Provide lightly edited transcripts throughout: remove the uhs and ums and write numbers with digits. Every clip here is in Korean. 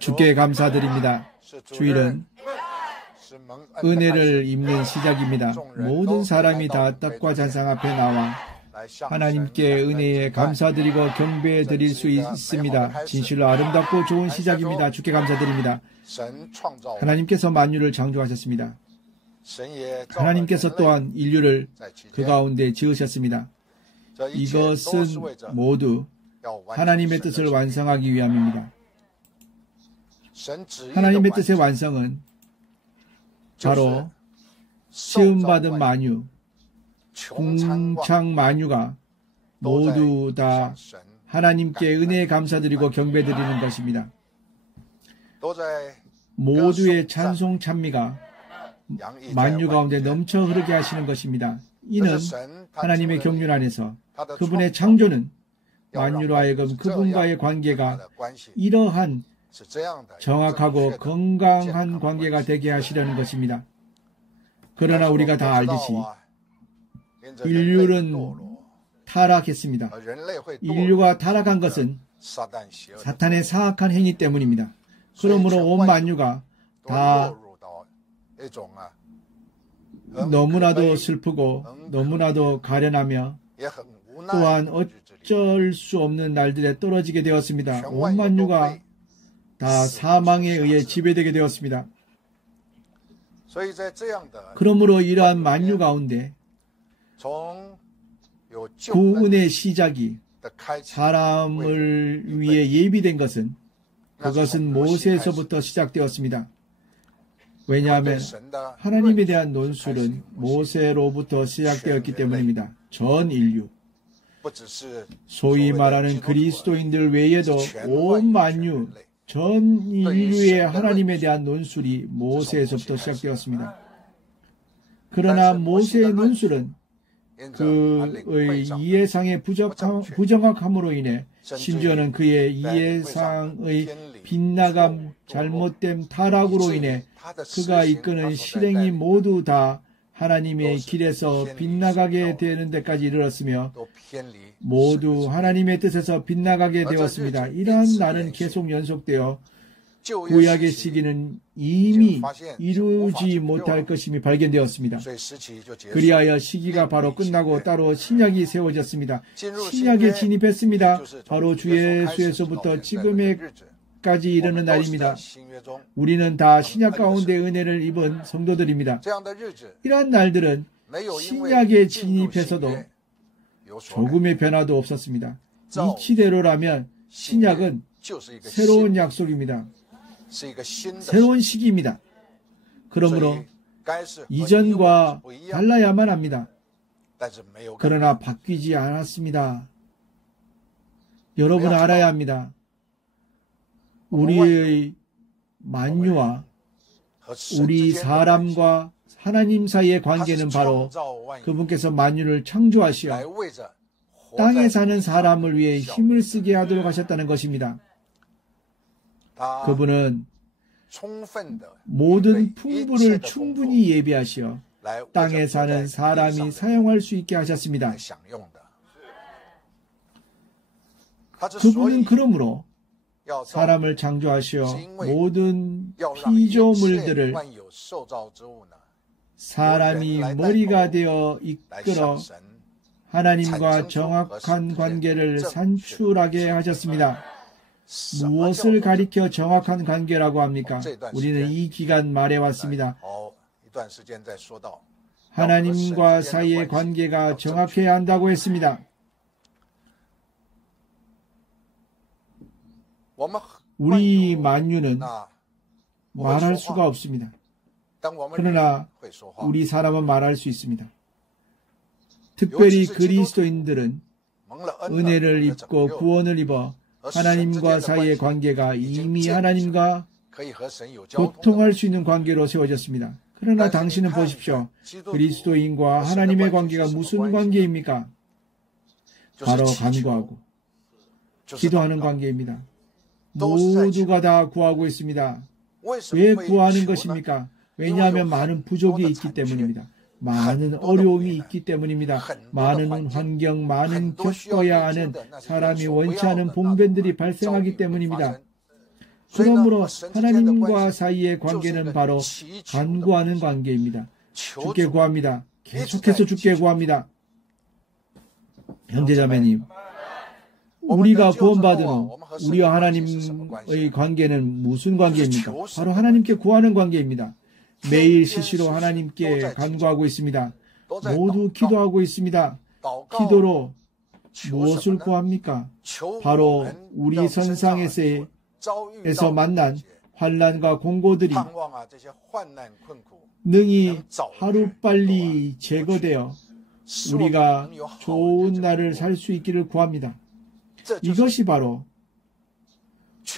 주께 감사드립니다. 주일은 은혜를 입는 시작입니다. 모든 사람이 다 떡과 잔상 앞에 나와 하나님께 은혜에 감사드리고 경배드릴 수 있습니다. 진실로 아름답고 좋은 시작입니다. 주께 감사드립니다. 하나님께서 만유를 창조하셨습니다. 하나님께서 또한 인류를 그 가운데 지으셨습니다. 이것은 모두 하나님의 뜻을 완성하기 위함입니다. 하나님의 뜻의 완성은 바로 시음받은 만유, 궁창 만유가 모두 다 하나님께 은혜에 감사드리고 경배드리는 것입니다. 모두의 찬송 찬미가 만유 가운데 넘쳐 흐르게 하시는 것입니다. 이는 하나님의 경륜 안에서 그분의 창조는 만유로 하여금 그분과의 관계가 이러한 정확하고 건강한 관계가 되게 하시려는 것입니다. 그러나 우리가 다 알듯이 인류는 타락했습니다. 인류가 타락한 것은 사탄의 사악한 행위 때문입니다. 그러므로 온 만유가 다 너무나도 슬프고 너무나도 가련하며 또한 어쩔 수 없는 날들에 떨어지게 되었습니다. 온 만유가 다 사망에 의해 지배되게 되었습니다. 그러므로 이러한 만유 가운데 구원의 시작이 사람을 위해 예비된 것은 그것은 모세에서부터 시작되었습니다. 왜냐하면 하나님에 대한 논술은 모세로부터 시작되었기 때문입니다. 전 인류, 소위 말하는 그리스도인들 외에도 온 만유, 전 인류의 하나님에 대한 논술이 모세에서부터 시작되었습니다. 그러나 모세의 논술은 그의 이해상의 부정확함으로 인해 심지어는 그의 이해상의 빗나감, 잘못됨, 타락으로 인해 그가 이끄는 실행이 모두 다 하나님의 길에서 빗나가게 되는 데까지 이르렀으며 모두 하나님의 뜻에서 빗나가게 되었습니다. 이러한 날은 계속 연속되어 구약의 시기는 이미 이루지 못할 것임이 발견되었습니다. 그리하여 시기가 바로 끝나고 따로 신약이 세워졌습니다. 신약에 진입했습니다. 바로 주 예수에서부터 지금에까지 이르는 날입니다. 우리는 다 신약 가운데 은혜를 입은 성도들입니다. 이러한 날들은 신약에 진입해서도 조금의 변화도 없었습니다. 이치대로라면 신약은 새로운 약속입니다. 새로운 시기입니다. 그러므로 이전과 달라야만 합니다. 그러나 바뀌지 않았습니다. 여러분 알아야 합니다. 우리의 만유와 우리 사람과 하나님 사이의 관계는 바로 그분께서 만유를 창조하시어 땅에 사는 사람을 위해 힘을 쓰게 하도록 하셨다는 것입니다. 그분은 모든 풍부를 충분히 예비하시어 땅에 사는 사람이 사용할 수 있게 하셨습니다. 그분은 그러므로 사람을 창조하시어 모든 피조물들을 사람이 머리가 되어 이끌어 하나님과 정확한 관계를 산출하게 하셨습니다. 무엇을 가리켜 정확한 관계라고 합니까? 우리는 이 기간 말해왔습니다. 하나님과 사이의 관계가 정확해야 한다고 했습니다. 우리 만유는 말할 수가 없습니다. 그러나 우리 사람은 말할 수 있습니다. 특별히 그리스도인들은 은혜를 입고 구원을 입어 하나님과 사이의 관계가 이미 하나님과 소통할 수 있는 관계로 세워졌습니다. 그러나 당신은 보십시오. 그리스도인과 하나님의 관계가 무슨 관계입니까? 바로 간구하고 기도하는 관계입니다. 모두가 다 구하고 있습니다. 왜 구하는 것입니까? 왜냐하면 많은 부족이 있기 때문입니다. 많은 어려움이 있기 때문입니다. 많은 환경, 많은 겪어야 하는 사람이 원치 않은 봉변들이 발생하기 때문입니다. 그러므로 하나님과 사이의 관계는 바로 간구하는 관계입니다. 주께 구합니다. 계속해서 주께 구합니다. 형제자매님, 우리가 구원받은 후 우리와 하나님의 관계는 무슨 관계입니까? 바로 하나님께 구하는 관계입니다. 매일 시시로 하나님께 간구하고 있습니다. 모두 기도하고 있습니다. 기도로 무엇을 구합니까? 바로 우리 선상에서 만난 환난과 공고들이 능히 하루빨리 제거되어 우리가 좋은 날을 살 수 있기를 구합니다. 이것이 바로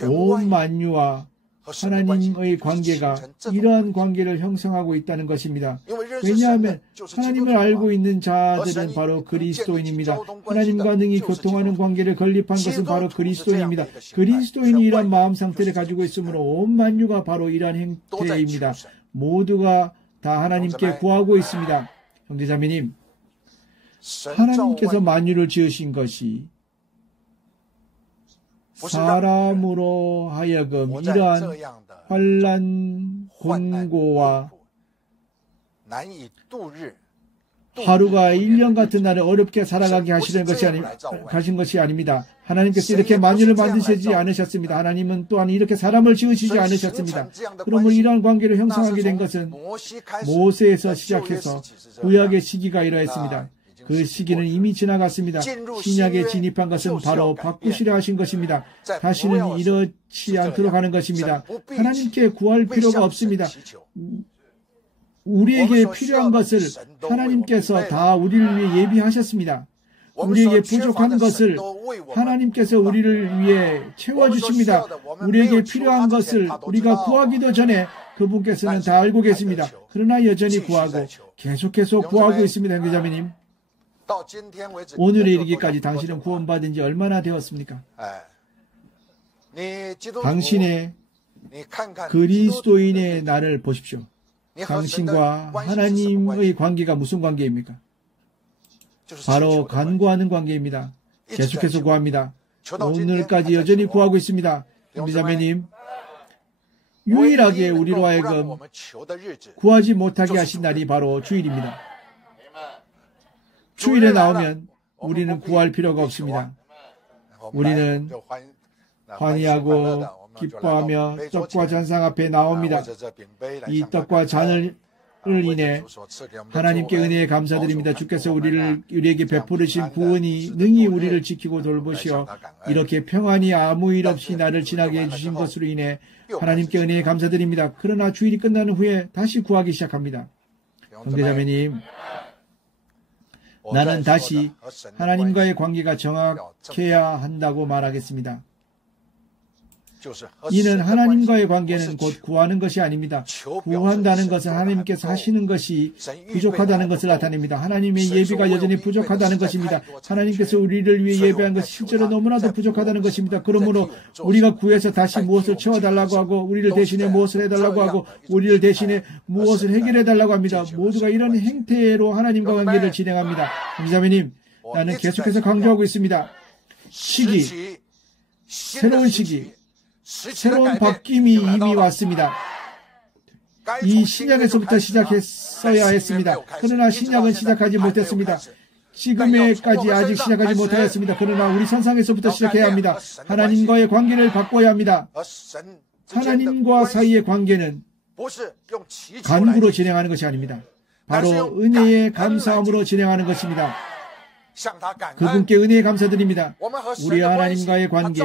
온 만유와 하나님의 관계가 이러한 관계를 형성하고 있다는 것입니다. 왜냐하면 하나님을 알고 있는 자들은 바로 그리스도인입니다. 하나님과 능히 교통하는 관계를 건립한 것은 바로 그리스도인입니다. 그리스도인이 이러한 마음 상태를 가지고 있으므로 온 만유가 바로 이러한 행태입니다. 모두가 다 하나님께 구하고 있습니다. 형제자매님, 하나님께서 만유를 지으신 것이 사람으로 하여금 이러한 환난, 공고와 하루가 1년 같은 날을 어렵게 살아가게 하신 것이 아닙니다. 하나님께서 이렇게 만유를 만드시지 않으셨습니다. 하나님은 또한 이렇게 사람을 지으시지 않으셨습니다. 그러므로 이러한 관계를 형성하게 된 것은 모세에서 시작해서 구약의 시기가 이러했습니다. 그 시기는 이미 지나갔습니다. 신약에 진입한 것은 바로 바꾸시려 하신 것입니다. 다시는 이렇지 않도록 하는 것입니다. 하나님께 구할 필요가 없습니다. 우리에게 필요한 것을 하나님께서 다 우리를 위해 예비하셨습니다. 우리에게 부족한 것을 하나님께서 우리를 위해 채워주십니다. 우리에게 필요한 것을 우리가 구하기도 전에 그분께서는 다 알고 계십니다. 그러나 여전히 구하고 계속해서 구하고 있습니다. 형제자매님, 오늘에 이르기까지 당신은 구원받은 지 얼마나 되었습니까? 당신의 그리스도인의 나를 보십시오. 당신과 하나님의 관계가 무슨 관계입니까? 바로 간구하는 관계입니다. 계속해서 구합니다. 오늘까지 여전히 구하고 있습니다. 형제자매님, 유일하게 우리로 하여금 구하지 못하게 하신 날이 바로 주일입니다. 주일에 나오면 우리는 구할 필요가 없습니다. 우리는 환희하고 기뻐하며 떡과 잔상 앞에 나옵니다. 이 떡과 잔을 인해 하나님께 은혜에 감사드립니다. 주께서 우리에게 베푸르신 구원이 능히 우리를 지키고 돌보시어 이렇게 평안히 아무 일 없이 나를 지나게 해주신 것으로 인해 하나님께 은혜에 감사드립니다. 그러나 주일이 끝나는 후에 다시 구하기 시작합니다. 형제자매님, 나는 다시 하나님과의 관계가 정확해야 한다고 말하겠습니다. 이는 하나님과의 관계는 곧 구하는 것이 아닙니다. 구한다는 것은 하나님께서 하시는 것이 부족하다는 것을 나타냅니다. 하나님의 예비가 여전히 부족하다는 것입니다. 하나님께서 우리를 위해 예배한 것이 실제로 너무나도 부족하다는 것입니다. 그러므로 우리가 구해서 다시 무엇을 채워달라고 하고 우리를 대신에 무엇을 해달라고 하고 우리를 대신에 무엇을 해결해달라고 합니다. 모두가 이런 행태로 하나님과 관계를 진행합니다. 형제자매님, 나는 계속해서 강조하고 있습니다. 새로운 시기, 새로운 바뀜이 이미 왔습니다. 이 신약에서부터 시작했어야 했습니다. 그러나 신약은 시작하지 못했습니다. 지금에까지 아직 시작하지 못하였습니다. 그러나 우리 선상에서부터 시작해야 합니다. 하나님과의 관계를 바꿔야 합니다. 하나님과 사이의 관계는 간구로 진행하는 것이 아닙니다. 바로 은혜의 감사함으로 진행하는 것입니다. 그분께 은혜에 감사드립니다. 우리 하나님과의 관계,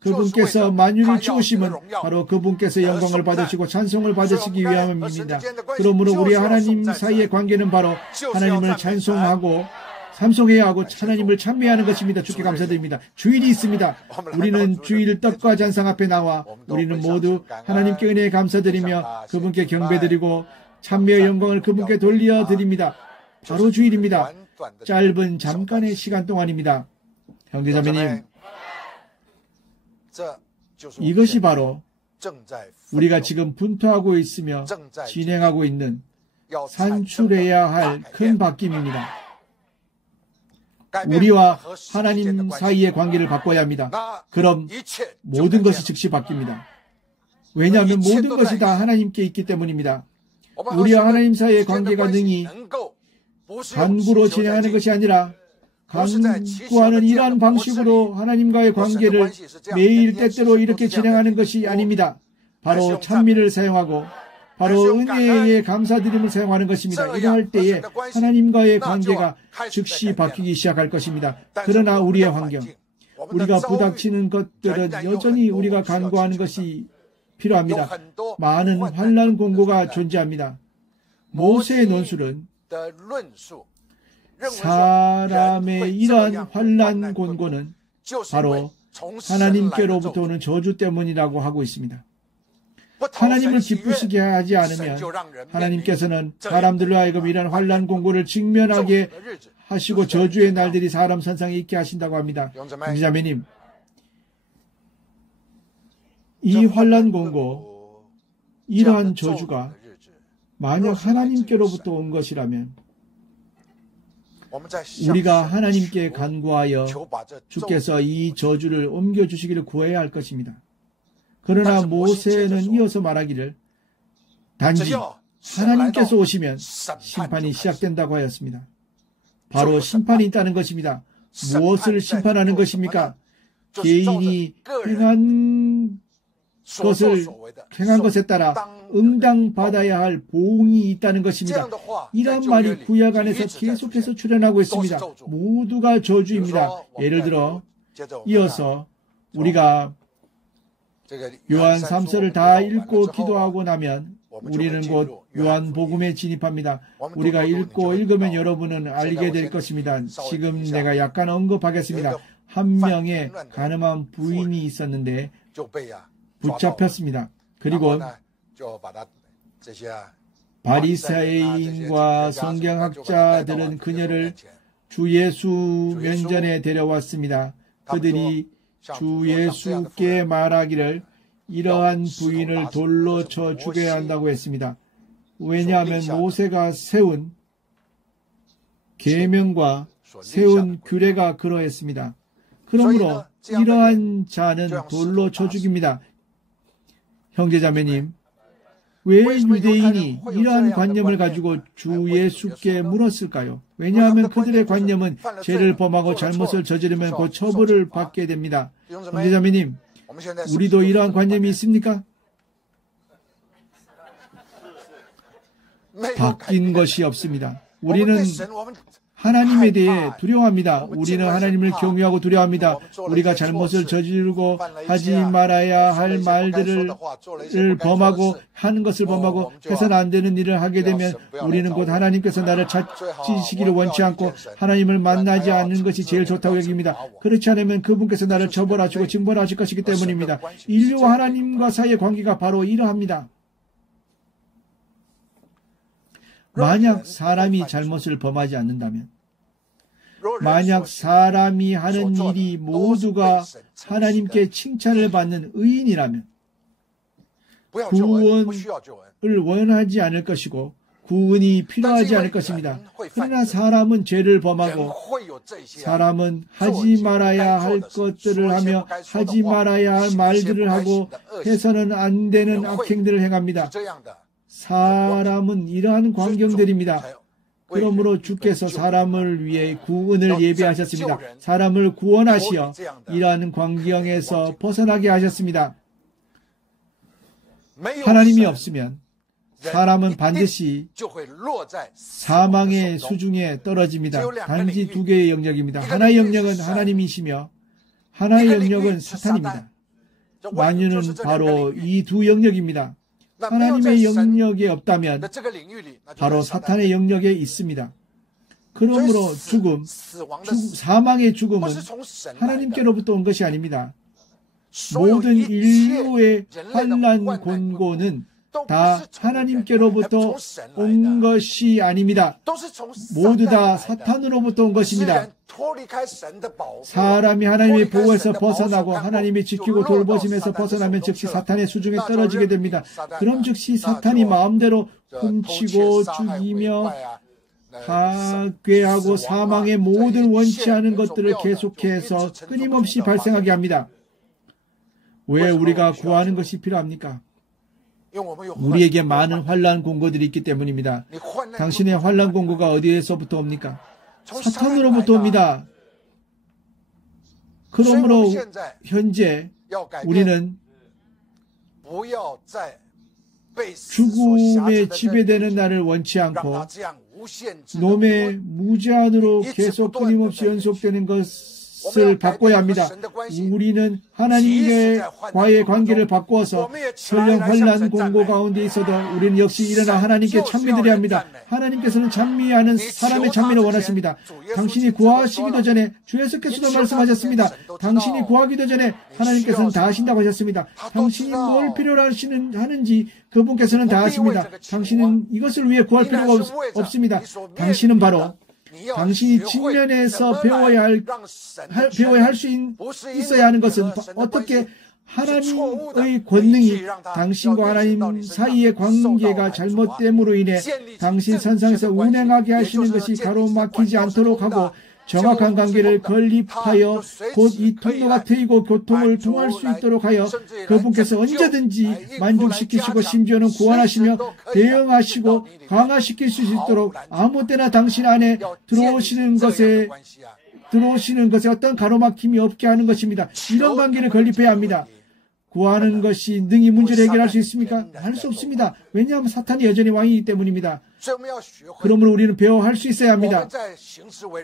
그분께서 만유를 지으심은 바로 그분께서 영광을 받으시고 찬송을 받으시기 위함입니다. 그러므로 우리 하나님 사이의 관계는 바로 하나님을 찬송하고 삼송해야 하고 하나님을 찬미하는 것입니다. 주께 감사드립니다. 주일이 있습니다. 우리는 주일 떡과 잔상 앞에 나와 우리는 모두 하나님께 은혜에 감사드리며 그분께 경배드리고 찬미의 영광을 그분께 돌려드립니다. 바로 주일입니다. 짧은 잠깐의 시간 동안입니다. 형제자매님, 이것이 바로 우리가 지금 분투하고 있으며 진행하고 있는 산출해야 할 큰 바뀜입니다. 우리와 하나님 사이의 관계를 바꿔야 합니다. 그럼 모든 것이 즉시 바뀝니다. 왜냐하면 모든 것이 다 하나님께 있기 때문입니다. 우리와 하나님 사이의 관계가 능히 간구로 진행하는 것이 아니라 간구하는 이러한 방식으로 하나님과의 관계를 매일 때때로 이렇게 진행하는 것이 아닙니다. 바로 찬미를 사용하고 바로 은혜에 감사드림을 사용하는 것입니다. 이러할 때에 하나님과의 관계가 즉시 바뀌기 시작할 것입니다. 그러나 우리의 환경, 우리가 부닥치는 것들은 여전히 우리가 간구하는 것이 필요합니다. 많은 환난 공고가 존재합니다. 모세의 논술은 사람의 이러한 환난 공고는 바로 하나님께로부터 오는 저주 때문이라고 하고 있습니다. 하나님을 기쁘시게 하지 않으면 하나님께서는 사람들로 하여금 이러한 환난 공고를 직면하게 하시고 저주의 날들이 사람 선상에 있게 하신다고 합니다. 형제자매님, 이 환난 공고, 이러한 저주가 만약 하나님께로부터 온 것이라면 우리가 하나님께 간구하여 주께서 이 저주를 옮겨주시기를 구해야 할 것입니다. 그러나 모세는 이어서 말하기를 단지 하나님께서 오시면 심판이 시작된다고 하였습니다. 바로 심판이 있다는 것입니다. 무엇을 심판하는 것입니까? 개인이 행한 것에 따라 응당받아야 할 보응이 있다는 것입니다. 이런 말이 구약 안에서 계속해서 출현하고 있습니다. 모두가 저주입니다. 예를 들어 이어서 우리가 요한 3서를 다 읽고 기도하고 나면 우리는 곧 요한복음에 진입합니다. 우리가 읽으면 여러분은 알게 될 것입니다. 지금 내가 약간 언급하겠습니다. 한 명의 가늠한 부인이 있었는데 붙잡혔습니다. 그리고 바리새인과 성경학자들은 그녀를 주 예수 면전에 데려왔습니다. 그들이 주 예수께 말하기를 이러한 부인을 돌로 쳐 죽여야 한다고 했습니다. 왜냐하면 모세가 세운 계명과 세운 규례가 그러했습니다. 그러므로 이러한 자는 돌로 쳐 죽입니다. 형제자매님, 왜 유대인이 이러한 관념을 가지고 주 예수께 물었을까요? 왜냐하면 그들의 관념은 죄를 범하고 잘못을 저지르면 그 처벌을 받게 됩니다. 형제자매님, 우리도 이러한 관념이 있습니까? 바뀐 것이 없습니다. 우리는 하나님에 대해 두려워합니다. 우리는 하나님을 경외하고 두려워합니다. 우리가 잘못을 저지르고 하지 말아야 할 말들을 범하고 하는 것을 범하고 해서는 안 되는 일을 하게 되면 우리는 곧 하나님께서 나를 찾으시기를 원치 않고 하나님을 만나지 않는 것이 제일 좋다고 여깁니다. 그렇지 않으면 그분께서 나를 처벌하시고 징벌하실 것이기 때문입니다. 인류와 하나님과 사이의 관계가 바로 이러합니다. 만약 사람이 잘못을 범하지 않는다면, 만약 사람이 하는 일이 모두가 하나님께 칭찬을 받는 의인이라면 구원을 원하지 않을 것이고 구원이 필요하지 않을 것입니다. 그러나 사람은 죄를 범하고 사람은 하지 말아야 할 것들을 하며 하지 말아야 할 말들을 하고 해서는 안 되는 악행들을 행합니다. 사람은 이러한 광경들입니다. 그러므로 주께서 사람을 위해 구원을 예비하셨습니다. 사람을 구원하시어 이러한 광경에서 벗어나게 하셨습니다. 하나님이 없으면 사람은 반드시 사망의 수중에 떨어집니다. 단지 두 개의 영역입니다. 하나의 영역은 하나님이시며 하나의 영역은 사탄입니다. 만유는 바로 이 두 영역입니다. 하나님의 영역에 없다면 바로 사탄의 영역에 있습니다. 그러므로 사망의 죽음은 하나님께로부터 온 것이 아닙니다. 모든 인류의 환난 공고는 다 하나님께로부터 온 것이 아닙니다. 모두 다 사탄으로부터 온 것입니다. 사람이 하나님의 보호에서 벗어나고 하나님이 지키고 돌보심에서 벗어나면 즉시 사탄의 수중에 떨어지게 됩니다. 그럼 즉시 사탄이 마음대로 훔치고 죽이며 파괴하고 사망의 모든 원치 않은 것들을 계속해서 끊임없이 발생하게 합니다. 왜 우리가 구하는 것이 필요합니까? 우리에게 많은 환난 공고들이 있기 때문입니다. 당신의 환난 공고가 어디에서부터 옵니까? 사탄으로부터 옵니다. 그러므로 현재 우리는 죽음에 지배되는 날을 원치 않고 놈의 무제한으로 계속 끊임없이 연속되는 것을 바꿔야 합니다. 우리는 하나님과의 관계를 바꾸어서 설령 환난 공고 가운데 있어도 우리는 역시 일어나 하나님께 찬미드려야 합니다. 하나님께서는 찬미하는 사람의 찬미를 원하십니다. 당신이 구하시기도 전에 주 예수께서도 말씀하셨습니다. 당신이 구하기도 전에 하나님께서는 다 하신다고 하셨습니다. 당신이 뭘 필요로 하는지 그분께서는 다 하십니다. 당신은 이것을 위해 구할 필요가 없습니다. 당신은 바로 당신이 직면에서 배워야 할 수 있어야 하는 것은 어떻게 하나님의 권능이 당신과 하나님 사이의 관계가 잘못됨으로 인해 당신 선상에서 운행하게 하시는 것이 가로막히지 않도록 하고 정확한 관계를 건립하여 곧 이 통로가 트이고 교통을 통할 수 있도록 하여 그분께서 언제든지 만족시키시고 심지어는 구원하시며 대응하시고 강화시킬 수 있도록 아무 때나 당신 안에 들어오시는 것에 어떤 가로막힘이 없게 하는 것입니다. 이런 관계를 건립해야 합니다. 구하는 것이 능히 문제를 해결할 수 있습니까? 할 수 없습니다. 왜냐하면 사탄이 여전히 왕이기 때문입니다. 그러므로 우리는 배워할 수 있어야 합니다.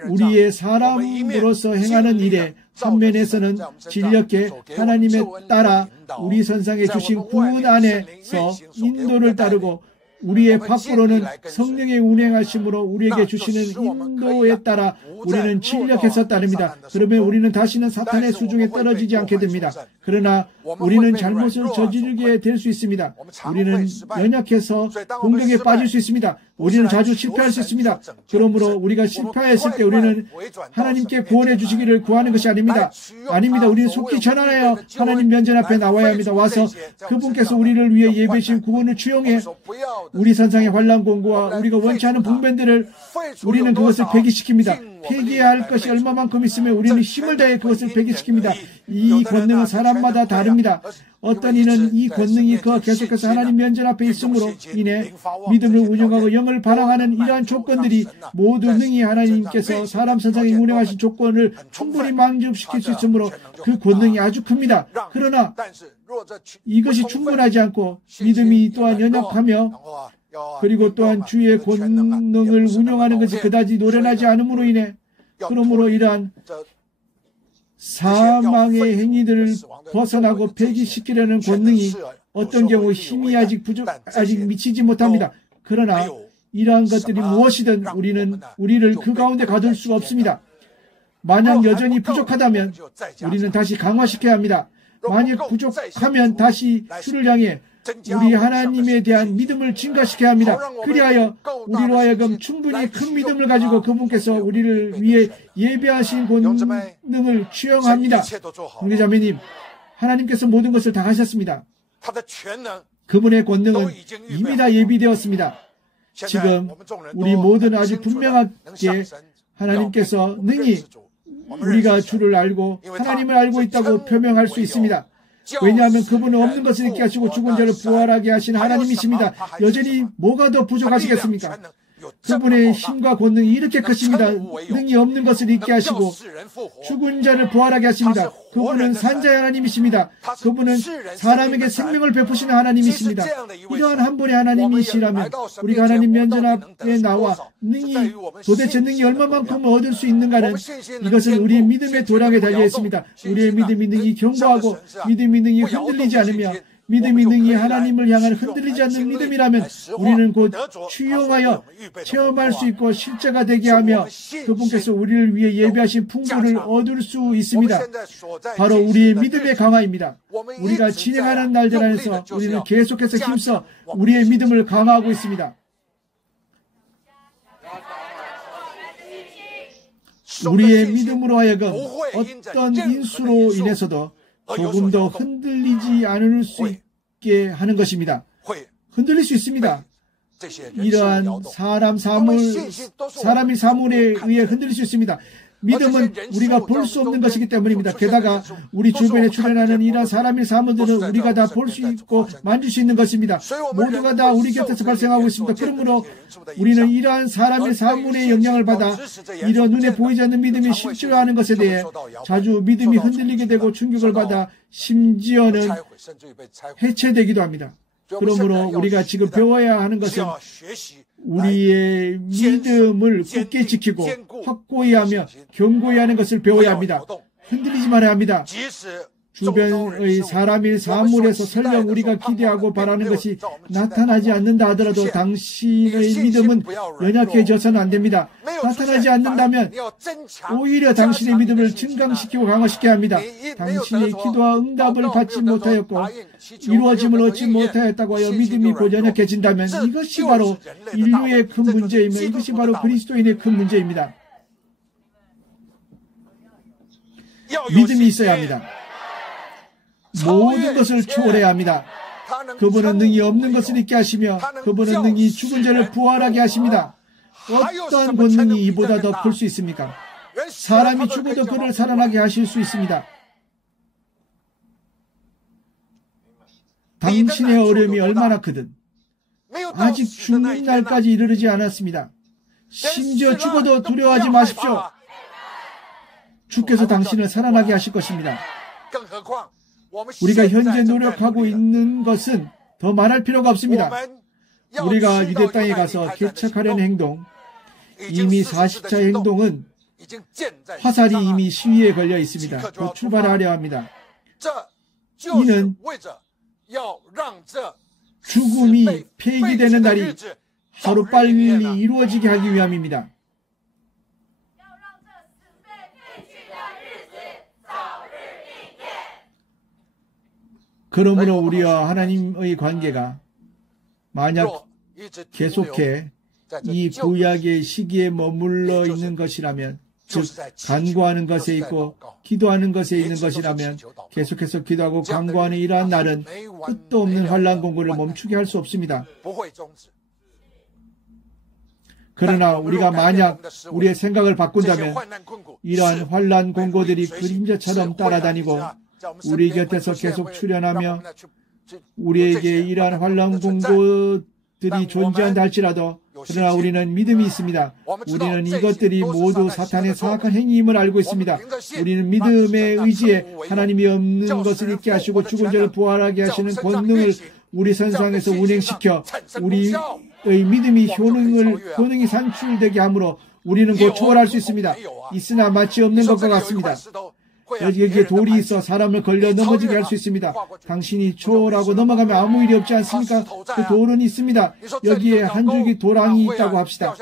우리의 사람으로서 행하는 일에 한 면에서는 진력해 하나님에 따라 우리 선상에 주신 구원 안에서 인도를 따르고 우리의 밖으로는 성령의 운행하심으로 우리에게 주시는 인도에 따라 우리는 진력해서 따릅니다. 그러면 우리는 다시는 사탄의 수중에 떨어지지 않게 됩니다. 그러나 우리는 잘못을 저지르게 될 수 있습니다. 우리는 연약해서 공격에 빠질 수 있습니다. 우리는 자주 실패할 수 있습니다. 그러므로 우리가 실패했을 때 우리는 하나님께 구원해 주시기를 구하는 것이 아닙니다. 우리는 속히 전하여 하나님 면전 앞에 나와야 합니다. 와서 그분께서 우리를 위해 예배신 구원을 추용해 우리 선상의 환난 공고와 우리가 원치 않은 분변들을 우리는 그것을 폐기시킵니다. 폐기해야 할 것이 얼마만큼 있으면 우리는 힘을 다해 그것을 폐기시킵니다. 이 권능은 사람마다 다릅니다. 어떤 이는 이 권능이 그와 계속해서 하나님 면전 앞에 있음으로 인해 믿음을 운영하고 영을 발항하는 이러한 조건들이 모두 능히 하나님께서 사람 선상에 운영하신 조건을 충분히 만족시킬 수 있으므로 그 권능이 아주 큽니다. 그러나 이것이 충분하지 않고 믿음이 또한 연약하며 그리고 또한 주의 권능을 운영하는 것이 그다지 노련하지 않음으로 인해 그러므로 이러한 사망의 행위들을 벗어나고 폐기시키려는 권능이 어떤 경우 힘이 아직 미치지 못합니다. 그러나 이러한 것들이 무엇이든 우리를 그 가운데 가둘 수가 없습니다. 만약 여전히 부족하다면 우리는 다시 강화시켜야 합니다. 만약 부족하면 다시 주를 향해 우리 하나님에 대한 믿음을 증가시켜야 합니다. 그리하여 우리로 하여금 충분히 큰 믿음을 가지고 그분께서 우리를 위해 예배하신 권능을 취용합니다. 형제자매님, 하나님께서 모든 것을 다 하셨습니다. 그분의 권능은 이미 다 예비되었습니다. 지금 우리 모두는 아주 분명하게 하나님께서 능히 우리가 주를 알고 하나님을 알고 있다고 표명할 수 있습니다. 왜냐하면 그분은 없는 것을 있게 하시고 죽은 자를 부활하게 하신 하나님이십니다. 여전히 뭐가 더 부족하시겠습니까? 그분의 힘과 권능이 이렇게 크십니다. 능히 없는 것을 있게 하시고 죽은 자를 부활하게 하십니다. 그분은 산자의 하나님이십니다. 그분은 사람에게 생명을 베푸시는 하나님이십니다. 이러한 한 분의 하나님이시라면 우리가 하나님 면전 앞에 나와 도대체 능히 얼마만큼 얻을 수 있는가는 이것은 우리의 믿음의 도량에 달려있습니다. 우리의 믿음이 능히 견고하고 믿음이 능히 흔들리지 않으며 믿음이 능히 하나님을 향한 흔들리지 않는 믿음이라면 우리는 곧 추용하여 체험할 수 있고 실제가 되게 하며 그분께서 우리를 위해 예배하신 풍부를 얻을 수 있습니다. 바로 우리의 믿음의 강화입니다. 우리가 진행하는 날들 안에서 우리는 계속해서 힘써 우리의 믿음을 강화하고 있습니다. 우리의 믿음으로 하여금 어떤 인수로 인해서도 조금 더 흔들리지 않을 수 있게 하는 것입니다. 흔들릴 수 있습니다. 이러한 사람이 사물에 의해 흔들릴 수 있습니다. 믿음은 우리가 볼 수 없는 것이기 때문입니다. 게다가 우리 주변에 출현하는 이러한 사람의 사물들은 우리가 다 볼 수 있고 만질 수 있는 것입니다. 모두가 다 우리 곁에서 발생하고 있습니다. 그러므로 우리는 이러한 사람의 사물의 영향을 받아 이런 눈에 보이지 않는 믿음이 실존하는 것에 대해 자주 믿음이 흔들리게 되고 충격을 받아 심지어는 해체되기도 합니다. 그러므로 우리가 지금 배워야 하는 것은 우리의 믿음을 굳게 지키고 확고히 하며 견고히 하는 것을 배워야 합니다. 흔들리지 말아야 합니다. 주변의 사람의 사물에서 설령 우리가 기대하고 바라는 것이 나타나지 않는다 하더라도 당신의 믿음은 연약해져서는 안 됩니다. 나타나지 않는다면 오히려 당신의 믿음을 증강시키고 강화시켜야 합니다. 당신의 기도와 응답을 받지 못하였고 이루어짐을 얻지 못하였다고 하여 믿음이 곧 연약해진다면 이것이 바로 인류의 큰 문제이며 이것이 바로 그리스도인의 큰 문제입니다. 믿음이 있어야 합니다. 모든 것을 초월해야 합니다. 그분은 능히 없는 것을 있게 하시며 그분은 능히 죽은 자를 부활하게 하십니다. 어떤 권능이 이보다 더 클 수 있습니까? 사람이 죽어도 그를 살아나게 하실 수 있습니다. 당신의 어려움이 얼마나 크든 아직 죽는 날까지 이르지 않았습니다. 심지어 죽어도 두려워하지 마십시오. 주께서 당신을 살아나게 하실 것입니다. 우리가 현재 노력하고 있는 것은 더 말할 필요가 없습니다. 우리가 유대 땅에 가서 개척하려는 행동, 이미 40차 행동은 화살이 이미 시위에 걸려 있습니다. 곧 출발하려 합니다. 이는 죽음이 폐기되는 날이 하루빨리 이루어지게 하기 위함입니다. 그러므로 우리와 하나님의 관계가 만약 계속해 이 구약의 시기에 머물러 있는 것이라면, 즉 간구하는 것에 있고 기도하는 것에 있는 것이라면 계속해서 기도하고 간구하는 이러한 날은 끝도 없는 환난 공고를 멈추게 할 수 없습니다. 그러나 우리가 만약 우리의 생각을 바꾼다면 이러한 환난 공고들이 그림자처럼 따라다니고 우리 곁에서 계속 출현하며 우리에게 이러한 환난 공고들이 존재한다 할지라도 그러나 우리는 믿음이 있습니다. 우리는 이것들이 모두 사탄의 사악한 행위임을 알고 있습니다. 우리는 믿음의 의지에 하나님이 없는 것을 잊게 하시고 죽은 자를 부활하게 하시는 권능을 우리 선상에서 운행시켜 우리의 믿음이 효능이 산출되게 하므로 우리는 곧 초월할 수 있습니다. 있으나 마치 없는 것과 같습니다. 여기에 돌이 있어 사람을 걸려 넘어지게 할 수 있습니다. 당신이 초월하고 넘어가면 아무 일이 없지 않습니까? 그 돌은 있습니다. 여기에 한 줄기 도랑이 있다고 합시다.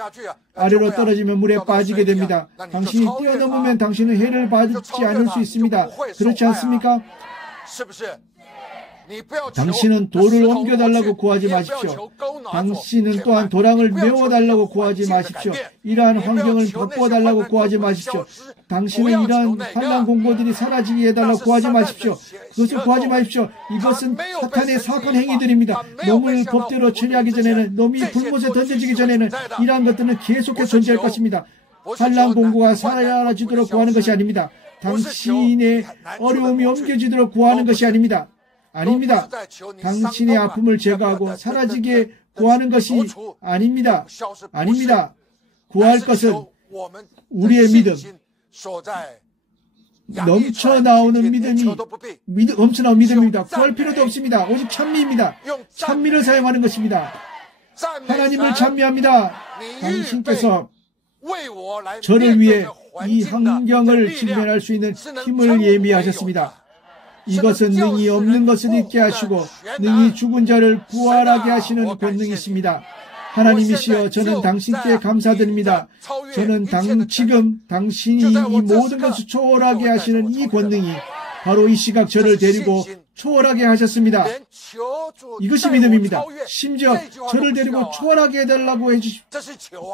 아래로 떨어지면 물에 빠지게 됩니다. 당신이 뛰어넘으면 당신은 해를 받지 않을 수 있습니다. 그렇지 않습니까? 당신은 돌을 옮겨달라고 구하지 마십시오. 당신은 또한 도랑을 메워달라고 구하지 마십시오. 이러한 환경을 바꿔달라고 구하지 마십시오. 당신은 이러한 환난 공고들이 사라지게 해달라고 구하지 마십시오. 그것을 구하지 마십시오. 이것은 사탄의 사악한 행위들입니다. 놈을 법대로 처리하기 전에는, 놈이 불못에 던져지기 전에는 이러한 것들은 계속해서 존재할 것입니다. 환난 공고가 사라지도록 구하는 것이 아닙니다. 당신의 어려움이 옮겨지도록 구하는 것이 아닙니다. 아닙니다. 당신의 아픔을 제거하고 사라지게 구하는 것이 아닙니다. 아닙니다. 구할 것은 우리의 믿음, 넘쳐나오는 넘쳐나온 믿음입니다. 구할 필요도 없습니다. 오직 찬미입니다. 찬미를 사용하는 것입니다. 하나님을 찬미합니다. 당신께서 저를 위해 이 환경을 직면할 수 있는 힘을 예비하셨습니다. 이것은 능히 없는 것을 있게 하시고 능히 죽은 자를 부활하게 하시는 권능이십니다. 하나님이시여, 저는 당신께 감사드립니다. 저는 지금 당신이 이 모든 것을 초월하게 하시는 이 권능이 바로 이 시각 저를 데리고 초월하게 하셨습니다. 이것이 믿음입니다. 심지어 저를 데리고 초월하게 해달라고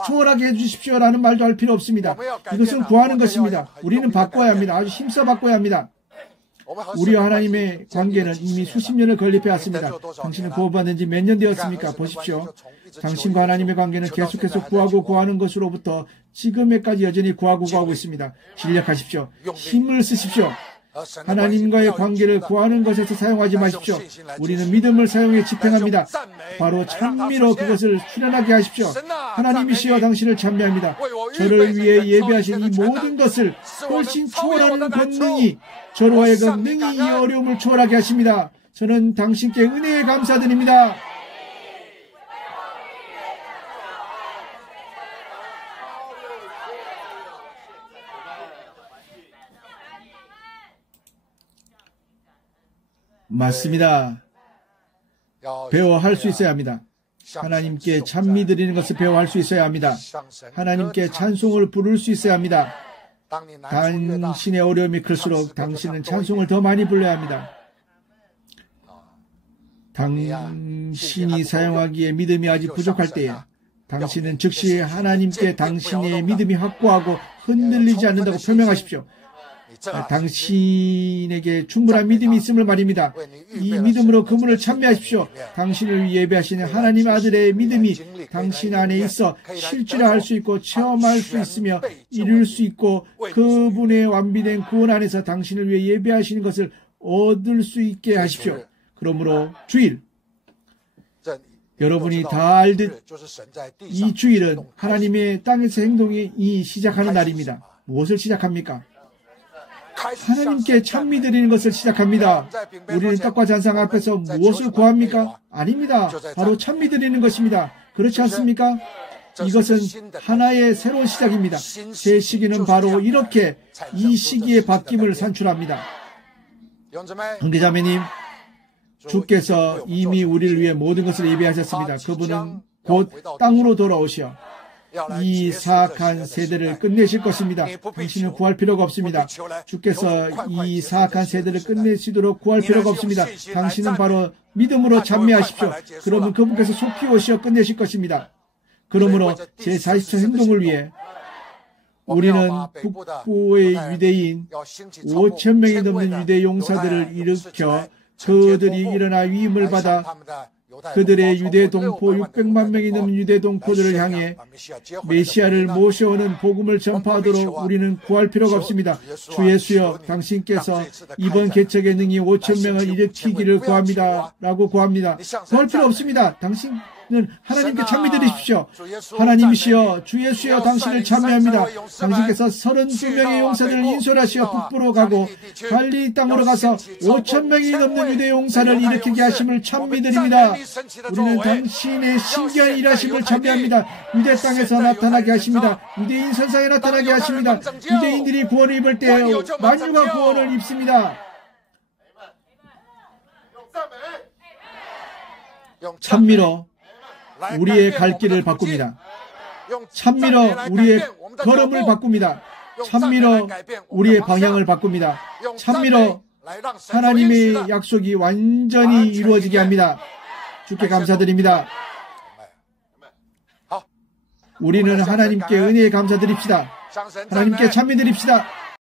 초월하게 해주십시오라는 말도 할 필요 없습니다. 이것은 구하는 것입니다. 우리는 바꿔야 합니다. 아주 힘써 바꿔야 합니다. 우리와 하나님의 관계는 이미 수십 년을 건립해 왔습니다. 당신은 구원받은 지 몇 년 되었습니까? 보십시오. 당신과 하나님의 관계는 계속해서 구하고 구하는 것으로부터 지금에까지 여전히 구하고 있습니다. 진력하십시오. 힘을 쓰십시오. 하나님과의 관계를 구하는 것에서 사용하지 마십시오. 우리는 믿음을 사용해 집행합니다. 바로 찬미로 그것을 실현하게 하십시오. 하나님이시여 당신을 찬미합니다. 저를 위해 예배하신 이 모든 것을 훨씬 초월하는 권능이 저로 하여금 능히 이 어려움을 초월하게 하십니다. 저는 당신께 은혜에 감사드립니다. 맞습니다. 배워할 수 있어야 합니다. 하나님께 찬미 드리는 것을 배워할 수 있어야 합니다. 하나님께 찬송을 부를 수 있어야 합니다. 당신의 어려움이 클수록 당신은 찬송을 더 많이 불러야 합니다. 당신이 사용하기에 믿음이 아직 부족할 때에 당신은 즉시 하나님께 당신의 믿음이 확고하고 흔들리지 않는다고 표명하십시오. 당신에게 충분한 믿음이 있음을 말입니다. 이 믿음으로 그분을 찬미하십시오. 당신을 위해 예배하시는 하나님의 아들의 믿음이 당신 안에 있어 실질화할 수 있고 체험할 수 있으며 이룰 수 있고 그분의 완비된 구원 안에서 당신을 위해 예배하시는 것을 얻을 수 있게 하십시오. 그러므로 주일, 여러분이 다 알듯 이 주일은 하나님의 땅에서 행동이 시작하는 날입니다. 무엇을 시작합니까? 하나님께 찬미 드리는 것을 시작합니다. 우리는 떡과 잔상 앞에서 무엇을 구합니까? 아닙니다. 바로 찬미 드리는 것입니다. 그렇지 않습니까? 이것은 하나의 새로운 시작입니다. 새 시기는 바로 이렇게 이 시기의 바뀜을 산출합니다. 형제자매님, 주께서 이미 우리를 위해 모든 것을 예비하셨습니다. 그분은 곧 땅으로 돌아오시어 이 사악한 세대를 끝내실 것입니다. 당신은 구할 필요가 없습니다. 주께서 이 사악한 세대를 끝내시도록 구할 필요가 없습니다. 당신은 바로 믿음으로 찬미하십시오. 그러면 그분께서 속히 오시어 끝내실 것입니다. 그러므로 제40초 행동을 위해 우리는 북부의 유대인 5,000명이 넘는 유대 용사들을 일으켜 그들이 일어나 위임을 받아 그들의 유대 동포 600만 명이 넘는 유대 동포들을 향해 메시아를 모셔오는 복음을 전파하도록 우리는 구할 필요가 없습니다. 주 예수여, 당신께서 이번 개척의 능히 5,000명을 일으키기를 구합니다. 라고 구합니다. 구할 필요 없습니다. 당신은 하나님께 찬미 드리십시오. 하나님이시여, 주 예수여, 당신을 찬미합니다. 당신께서 32명의 용사들을 인솔하시어 북부로 가고 갈릴리 땅으로 가서 5,000명이 넘는 유대 용사를 일으키게 하심을 찬미 드립니다. 우리는 당신의 신기한 일하심을 찬미합니다. 유대 땅에서 나타나게 하십니다. 유대인 선상에 나타나게 하십니다. 유대인들이 구원을 입을 때 만유가 구원을 입습니다. 찬미로 우리의 갈 길을 바꿉니다. 찬미로 우리의 걸음을 바꿉니다. 찬미로 우리의 방향을 바꿉니다. 찬미로 하나님의 약속이 완전히 이루어지게 합니다. 주께 감사드립니다. 우리는 하나님께 은혜에 감사드립시다. 하나님께 찬미 드립시다.